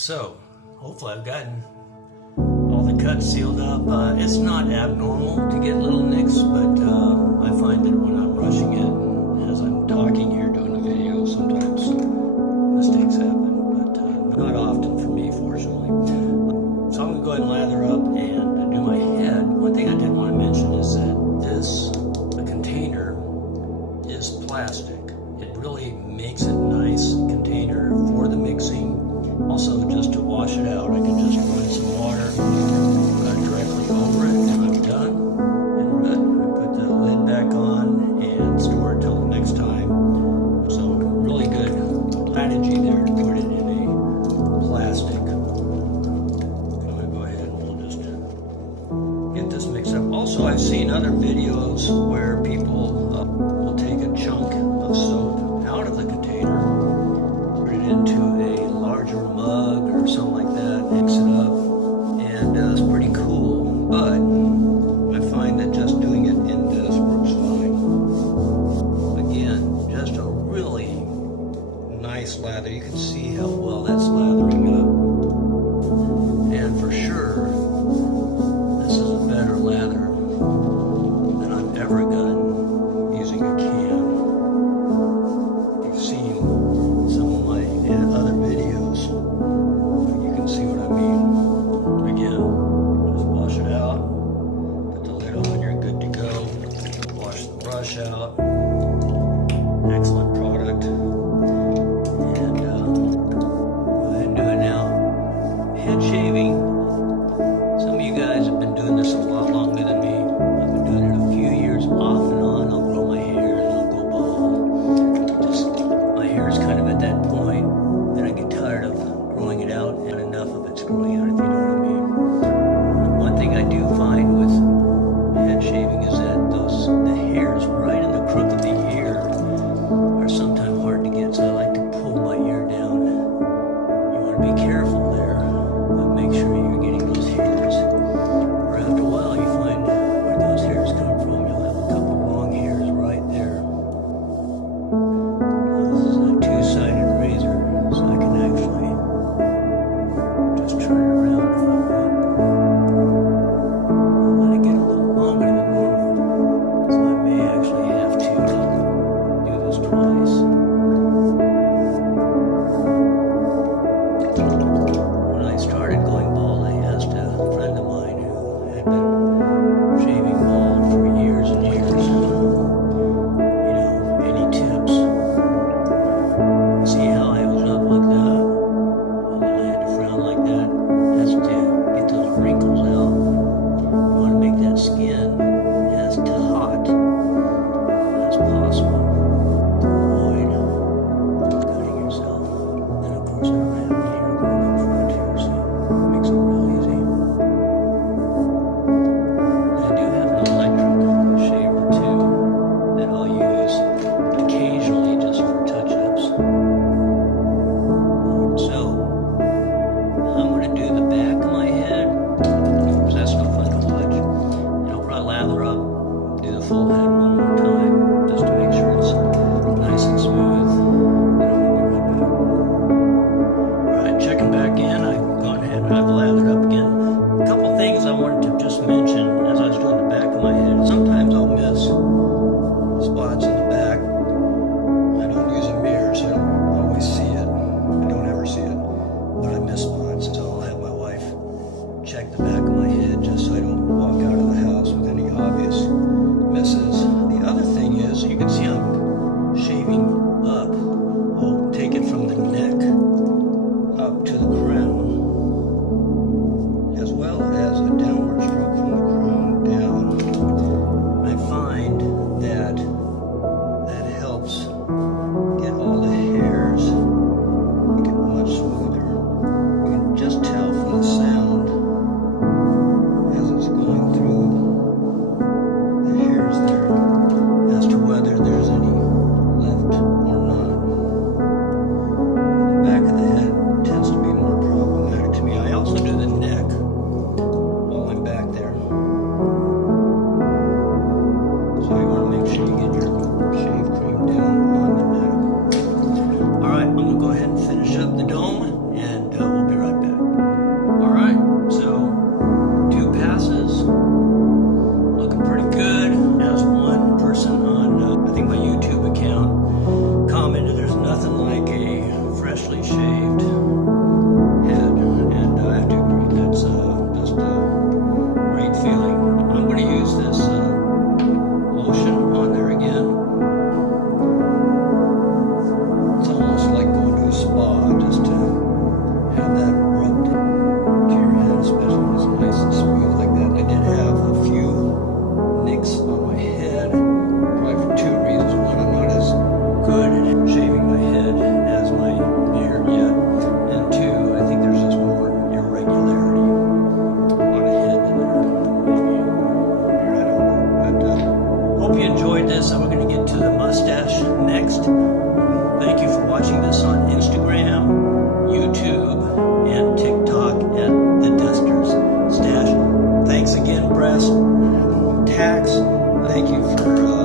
So, hopefully I've gotten all the cuts sealed up. It's not abnormal to get little nicks, but I find that when I'm rushing it, and as I'm talking here doing a video, sometimes mistakes happen, but not often for me, fortunately. So I'm going to go ahead and lather up and do my head. One thing I did want to mention is that the container is plastic. It really makes it nice container for the mixing. Also, just to wash it out, I can just run some water directly over it, and I'm done. And good. I put the lid back on and store it till the next time. So, really good strategy there to put it in a plastic. I'm going to go ahead and we'll just get this mixed up. Also, I've seen other videos where people will take a chunk of soap out of the container, put it into a larger mug or something like that, mix it up, and it's pretty cool. But I find that just doing it in this works fine. Again, just a really nice lather. You can see how well that's lathering up, and for sure this is a better lather than I've ever done using a can. You've seen some of my other videos, you can see what I mean. Again, just wash it out, put the lid on, you're good to go. Wash the brush out. Excellent product. And go ahead and do it now. Head shaving. Some of you guys have been doing this a lot longer than me. I've been doing it a few years off and on. I'll grow my hair and I'll go bald. My hair is kind of at that point that I get tired of growing it out, and enough of it's growing out, if you know what I mean. One thing I do find with head shaving is that the hairs right in the crook of the ear are sometimes hard to get, so I like to pull my ear down. You want to be careful there, but make sure you're getting those hairs. Or after a while you find where those hairs come from. You'll have a couple long hairs right there. This is a two-sided razor, so I can actually just turn it around if I want. I'll let it get a little longer than normal, so I may actually have to do this twice. When I started going bald, I asked a friend of mine who had been shaving bald for years and years, any tips? See how I was up like that, and then I had to frown like that? That's to get those wrinkles out. You want to make that skin as taut as possible to avoid cutting yourself. And of course I don't have any hair going up front here, so it makes it real easy. And I do have an electric shaver too that I'll use occasionally just for touch-ups. So, I'm going to do the back of my head, because that's no fun to watch. And I'll probably lather up, do the full head one more time, just to make sure it's nice and smooth. And I'm going to be right back. Alright, checking back in. I've gone ahead and I've lathered up again. A couple things I wanted to just mention as I was doing the back of my head. Sometimes I'll miss spots in the back. I don't use a mirror, so I don't always see it. I don't ever see it, but I miss spots, so I'll have my wife check the back of my head just so I don't walk out of the house with any obvious misses. The other thing is, you can see I'm shaving up. I'll take it from the neck up to the crown, as well as a downward stroke. Tacs. Thank you for